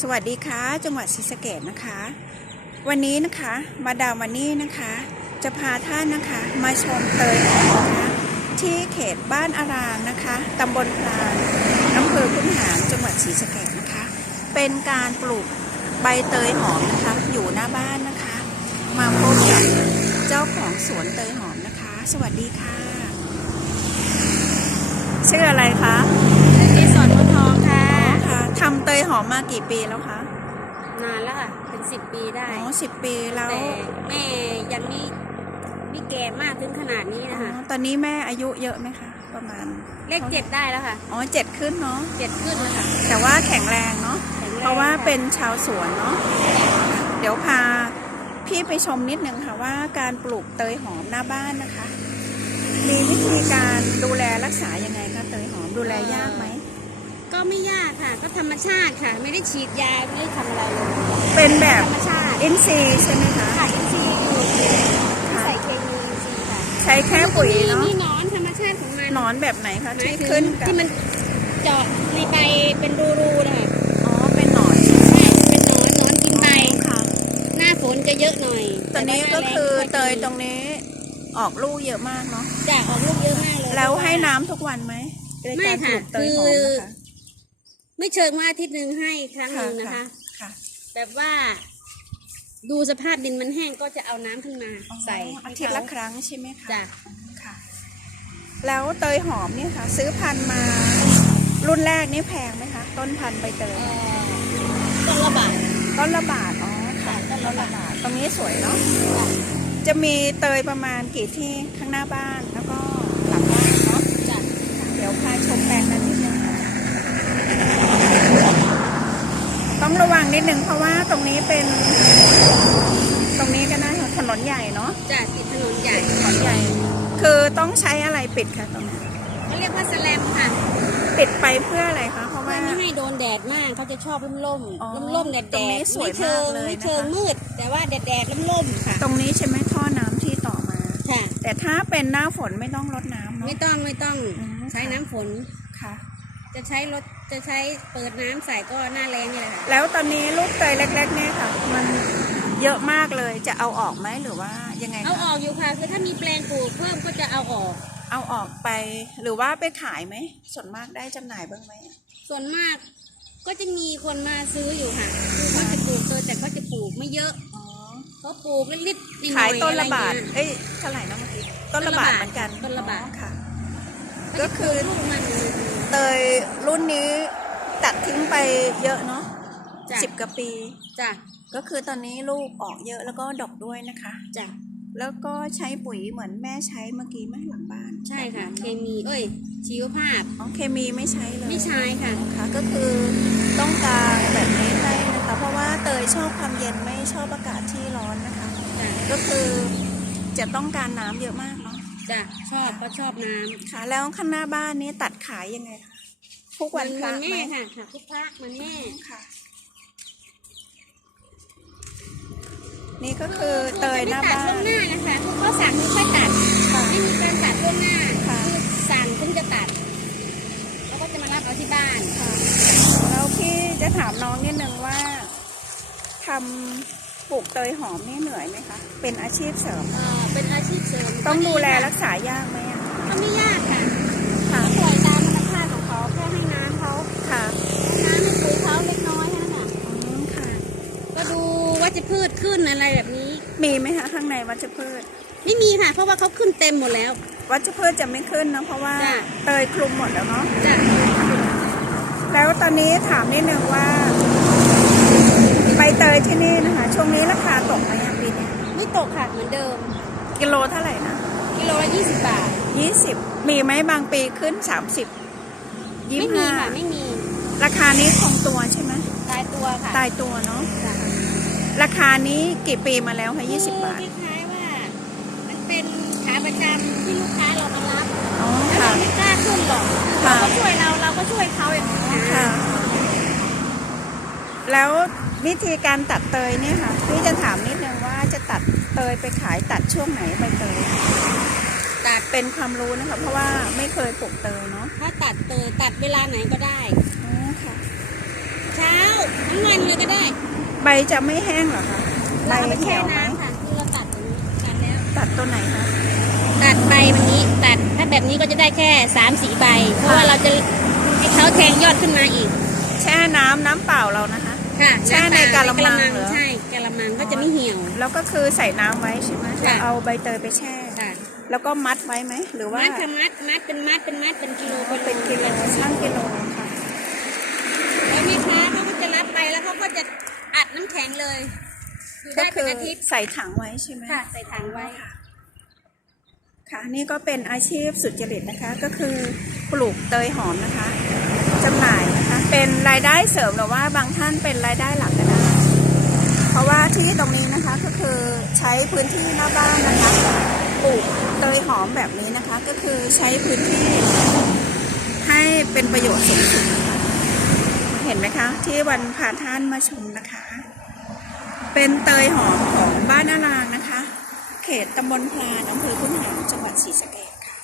สวัสดีค่ะ จังหวัดศรีสะเกดนะคะ วันนี้นะคะมาดามวันนี้นะคะ จะพาท่านนะคะมาชมเตยหอมนะคะที่เขตบ้านอารางนะคะตำบลพลานอำเภอพุนหารจังหวัดศรีสะเกดนะคะ เป็นการปลูกใบเตยหอมนะคะ อยู่หน้าบ้านนะคะ มาพบกับเจ้าของสวนเตยหอมนะคะ สวัสดีค่ะ ชื่ออะไรคะ ทำเตยหอมมากี่ปีแล้วคะนานแล้วค่ะเป็นสิบปีได้ อ๋อสิบปีแล้วแต่แม่ยังไม่ไม่แก่มากถึงขนาดนี้อ๋นะคะอตอนนี้แม่อายุเยอะไหมคะ ประมาณ เลขเจ็ดได้แล้วค่ะอ๋อเจ็ดขึ้นเนาะ เจ็ดขึ้นแล้วค่ะ แต่ว่าแข็งแรงเนาะ แข็งแงเพราะว่าค่เป็นชาวสวนเนาะ เดี๋ยวพาพี่ไปชมนิดนึงค่ะว่าการปลูกเตยหอมหน้าบ้านนะคะ มีวิธีการดูแลรักษายังไงคะเตยหอมดูแลยากไหมก็ ไม่ยากค่ะ ก็ธรรมชาติค่ะ ไม่ได้ฉีดยาไม่ได้ทำอะไรเลยเป็นแบบ ธรรมชาติอินทรีย์ใช่ไหมคะ ค่ะอินทรีย์ปลูกเองไม่ใส่เคมีอินทรีย์ค่ะใช้แค่ปุ๋ยเนาะมีหนอนธรรมชาติของมันหนอนแบบไหนคะ หมาที่ยถึงขึ้นกับที่มันเจาะในใบเป็นรูๆนะคะอ๋อเป็นหนอนใช่เป็นหนอนหนอนกินใบ ค่ะ หน้าฝนจะเยอะหน่อยตอนนี้แว่าก็หาแรงคือไม่เตค่ยมีตรงนี้ออกลูกเยอะมากเนาะจะออกลูกเยอะมากเลยแล้วเพราะาให้น้ำทุกวันไหมในไม่การปค่ะ ลูกเตยหอมคือนะคะ ไม่เชิงว่าอาทิตย์หนึ่งให้ครั้งหนึ่งนะคะ ค่ะ แบบว่า ดูสภาพดินมันแห้งก็จะเอาน้ำขึ้นมาอ๋อใส่อาทิตย์ละครั้งใช่ไหมคะจ้ะค่ะ แล้วเตยหอมเนี่ยค่ะ ซื้อพันธุ์มา รุ่นแรกนี่แพงไหมคะ ต้นพันธุ์ใบเตย เอ่อต้นละบาท ต้นละบาทอ๋อค่ะต้นละบาท ตรงนี้สวยเนาะจ้ะจะมีเตยประมาณกี่ที่ข้างหน้าบ้านแล้วก็หลังบ้านเนาะจ้ะ เดี๋ยวพาชมแปลงนั้นนิดนึงค่ะ ต้องระวังนิดนึงเพราะว่าตรงนี้เป็น ตรงนี้ก็น่าถนนใหญ่เนาะจ้ะติดถนนใหญ่ถนนใหญ่ คือต้องใช้อะไรปิดคะตรงนี้เขาเรียกว่าแสแลมค่ะ ปิดไปเพื่ออะไรคะเพราะเพื่ว่าอไม่ให้โดนแดดมากเขาจะชอบร่มร่มอ๋อร่มร่มๆแดดตรแดงนี้ดสวยไม่เชิงมากเลยไม่เชิงนะคะมืด แต่ว่าแดดแดดร่มร่มๆค่ะตรงนี้ใช่ไหมท่อน้ำที่ต่อมา ค่ะ แต่ถ้าเป็นหน้าฝนไม่ต้องรดน้ำเนาะไม่ต้องไม่ต้องอืมใช้น้ำฝนค่ะ จะใช้รถ จะใช้เปิดน้ำใส่ก็หน้าแรงนี่แหละค่ะแล้วตอนนี้ลูกเตยเล็กๆเนี่ยค่ะ มันเยอะมากเลยจะเอาออกไหมหรือว่ายังไงเอาคะออกอยู่ค่ะ คือถ้ามีแปลงปลูกเพิ่มก็จะเอาออก เอาออกไปหรือว่าไปขายไหมส่วนมากได้จำหน่ายบ้างไหม ส่วนมากก็จะมีคนมาซื้ออยู่ค่ะคือเขาจะปลูกเลยแต่เขาจะปลูกไม่เยอะอ๋อ เขาปลูกนิดๆหน่อยๆขายต้นละบาท อไรเงี้ยเอ้ยเท่าไหร่นะเมื่อกี้ต้นละบาทเหมือนกันต้นละบาท อ๋อค่ะเขาก็จะคือปลูลูกมัน เตยรุ่นนี้ตัดทิ้งไปเยอะเนาะจ้ะสิบกว่าปี จ้ะก็คือตอนนี้ลูกออกเยอะแล้วก็ดอกด้วยนะคะ จ้ะแล้วก็ใช้ปุ๋ยเหมือนแม่ใช้เมื่อกี้ไหมหลังบ้านใช่ค่ะแบบเคนั้นเนอะมีเอ้ย ชีวภาพ อ๋อเคมีไม่ใช้เลยไม่ใช้ค่ะค่ะก็คือต้องการแบบนี้ให้นะคะ เพราะว่าเตยชอบความเย็นไม่ชอบอากาศที่ร้อนนะคะ จ้ะก็คือจะต้องการน้ำเยอะมากเนาะ จ้ะชอบก็ชอบน้ำค่ะ แล้วข้างหน้าบ้านนี้ตัดขายยังไงคะทุกวันพเหระมือนไหมแม่ค่ะค่ะทุกพระเหมือนแม่ค่ะ นี่ก็คือเตยหน้าจะบ้าไม่ตัดล่วนงหน้านะคะทุกเขาสั่งไม่ค่อยตัดค่ะ ไม่มีการตัดล่วงหน้าค่ะคือสั่งเพิ่งจะตัด แล้วก็จะมารับเอาที่บ้าน ค่ะแล้วพี่จะถามน้องนิดนึงว่าทำปลูกเตยหอมนี่เหนื่อยไหมคะ เป็นอาชีพเสริม เอ่อ เป็นอาชีพเสริมต้องดูแลก็รักษายากไหมอะก็ไม่ยากค่ะค่ะ ปล่อยตามธรรมชาติของเขาแค่ให้น้ำเขาค่ะน้ำให้ปุ๋ยเขาเล็กน้อยแค่นั้นค่ะอืมค่ะ ก็ดูวัชพืชขึ้นอะไรแบบนี้ มีไหมคะข้างในวัชพืช ไม่มีค่ะ เพราะว่าเขาขึ้นเต็มหมดแล้ว วัชพืชจะไม่ขึ้นนะเพราะว่าจ้ะ เตยคลุมหมดแล้วเนาะ จ้ะแล้วตอนนี้ถามนิดนึงว่า ใบเตยที่นี่นะคะ ช่วงนี้ราคาตกไหมอะปีนี้ไม่ตกค่ะเหมือนเดิม กิโลเท่าไหร่นะกิโลละยี่สิบบาท ยี่สิบมีไหมบางปีขึ้นสามสิบยี่ไม่สิบมีห้าค่ะไม่มีราคานี้คงตัวใช่ไหมตายตัวค่ะตายตัวเนาะจ้ะราคานี้กี่ปีมาแล้วคะยี่สิบบาทคือคล้ายๆว่า มันเป็นขาประจำที่ลูกค้าเรามารับอ๋อแล้วค่ะ เราไม่กล้าขึ้นหรอกค่ะ เขาก็ช่วยเราเราก็ช่วยเขาอย่างนี้ค่ะ แล้ววิธีการตัดเตยเนี่ยค่ะพี่จะถามนิดนึงว่าจะตัด เตยไปขายตัดช่วงไหนใบเตยตัดเป็นความรู้นะคะ เพราะว่าไม่เคยปลูกเตยเนาะถ้าตัดเตยตัดเวลาไหนก็ได้อ๋อค่ะ เช้าทั้งวันเลยเลยก็ได้ใบจะไม่แห้งเหรอคะใบเราเอาไปเขีแช่ยวไหมน้ำค่ะคือเราตัดอย่างนี้ตัดแล้ว ตัดตัวไหนคะ ตัดใบมันนี้ตัดถ้าแบบนี้ก็จะได้แค่สามสี่ใบ เพราะว่าเราจะให้เขาแทงยอดขึ้นมาอีกแช่น้ำน้ำเปล่าเรานะคะ ค่ะแช่ในกะละมังในเหรอ ใช่ แล้วก็คือใส่น้ำไว้ใช่ไหมค่ะ เอาใบเตยไปแช่ ค่ะแล้วก็มัดไว้ไหม หรือว่ามัดค่ะมัดมัดเป็นมัดเป็นมัดเป็นกิโลก็เป็นกิโลช่างกิโลค่ะ แล้วแม่ค้าเขาก็จะรับไปแล้วเขาก็จะอัดน้ำแข็งเลยอยู่ก็ได้คืเป็นออาทิตย์ใส่ถังไว้ใช่ไหม ค่ะใส่ถังไว้ ค่ะนี่ก็เป็นอาชีพสุจริตนะคะก็คือปลูกเตยหอมนะคะจำหน่ายนะคะเป็นรายได้เสริมหรือว่าบางท่านเป็นรายได้หลักก็ได้ เพราะว่า ที่ตรงนี้นะคะก็คือใช้พื้นที่หน้าบ้านนะคะปลูกเตยหอมแบบนี้นะคะ ก็คือใช้พื้นที่ให้เป็นประโยชน์สูงสุดเห็นไหมคะ ที่วันพาท่านมาชมนะคะ เป็นเตยหอมของบ้านนารางนะคะ เขตตำบลพลานอำเภอพุนหางจังหวัดศรีสะเกษค่ะ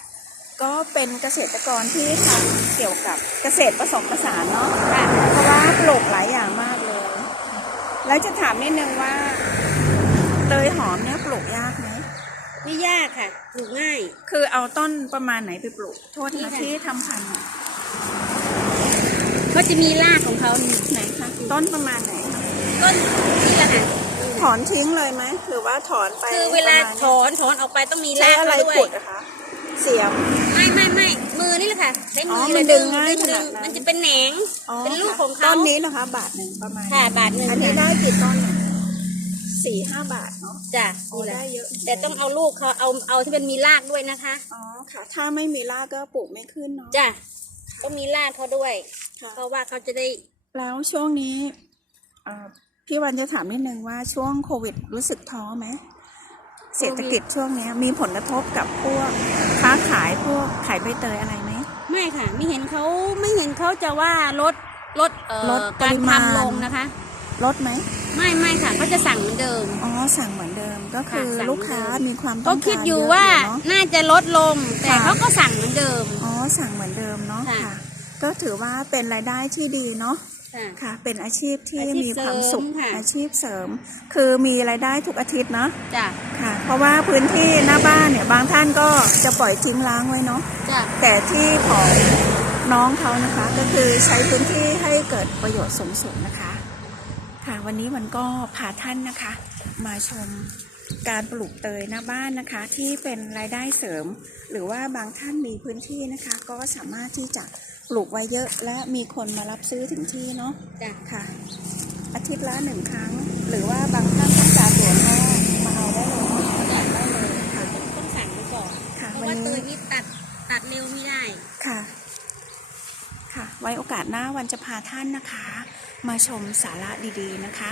ก็เป็นเกษตรกรที่ทำเกี่ยวกับเกษตรผสมผสานเนาะเพราะว่าปลูกหลายอย่างมาก แล้วจะถามนิดนึงว่าเตยหอมเนี่ยปลูกยากไหมไม่ยากค่ะปลูกง่าย คือเอาต้นประมาณไหนไปปลูก โทษนี่นะค่ะ ที่ทำพันธุ์อะเขาจะมีรากของเขานี่ไหนคะ ต้นประมาณไหนคะต้นนี่แหละค่ะถอนทิ้งเลยไหมหรือว่าถอนไปคือเวลาประมณถอนถอนออกไปต้องมีใช้รากอะไรเขาด้วยขุดอะคะ เสียมไม่ไม่ไม่มื อนี่แหละค่ะ ใช้อ๋มืออมันเลยดึงง่ายดึขนาดนั้น มันจะเป็นแหนง อ๋อเป็นลูกค่ะของเขาต้นนี้เหรอคะ บาทหนึ่งประมาณค่ะบาทหนึ่งอันนี้ค่ะได้กี่ต้นอะสี่ห้าบาทเนาะจ้ะโอ้นี่แหละได้เยอะแต่ต้องเอาลูกเขาเอาเอาที่เป็นมีรากด้วยนะคะอ๋อค่ะ ถ้าไม่มีรากก็ปลูกไม่ขึ้นเนาะจ้ะต้องมีรากเขาด้วย ค่ะ เพราะว่าเขาจะได้ แล้วช่วงนี้เอ่อพี่วันจะถามนิดนึงว่าช่วงโควิดรู้สึกท้อไหม เศรษฐกิจช่วงเนี้ยมีผลกระทบกับพวกค้าขายพวกขายใบเตยอะไรไหมไม่ค่ะ ไม่เห็นเขาไม่เห็นเขาจะว่าลดลดเอ่ลอดปการริมาณ ทำลงนะคะ ลดไหมไม่ไม่ค่ะเขาจะสั่งเหมือนเดิม อ๋อสั่งเหมือนเดิมก็คือค่ะสั่ง ลูกค้าเหมือนเดิมมีความต้ก็องการคิดอยู่เะว่าเนาะน่าจะลดลง แต่ค่ะ เขาก็สั่งเหมือนเดิม อ๋อสั่งเหมือนเดิมเนาะค่ะ ค่ะ ก็ถือว่าเป็นรายได้ที่ดีเนาะ ค่ะค่ะ เป็นอาชีพที่อาชีพมีความสุขเสริมค่ะ อาชีพเสริม คือมีรายได้ทุกอาทิตย์เนาะจ้ะค่ะ เพราะว่าพื้นที่หน้าบ้านเนี่ยบางท่านก็จะปล่อยทิ้งร้างไว้เนาะจ้ะแต่ที่ของน้องเขานะคะ ก็คือใช้พื้นที่ให้เกิดประโยชน์สูงสุดนะคะ ค่ะวันนี้มันก็พาท่านนะคะ มาชมการปลูกเตยหน้าบ้านนะคะ ที่เป็นรายได้เสริม หรือว่าบางท่านมีพื้นที่นะคะ ก็สามารถที่จะ ปลูกไว้เยอะและมีคนมารับซื้อถึงที่เนาะจ้ะค่ะ อาทิตย์ละหนึ่งครั้ง หรือว่าบางท่านต้องการด่วนก็มาเอาได้เลยเนาะได้เลยค่ะ ต้องสั่งไปก่อนค่ะเพราะวันว่านี้เตยนี่ตัดตัดเร็วไม่ได้ ค่ะ ค่ะ ไว้โอกาสหน้าวันจะพาท่านนะคะ มาชมสาระดีๆนะคะ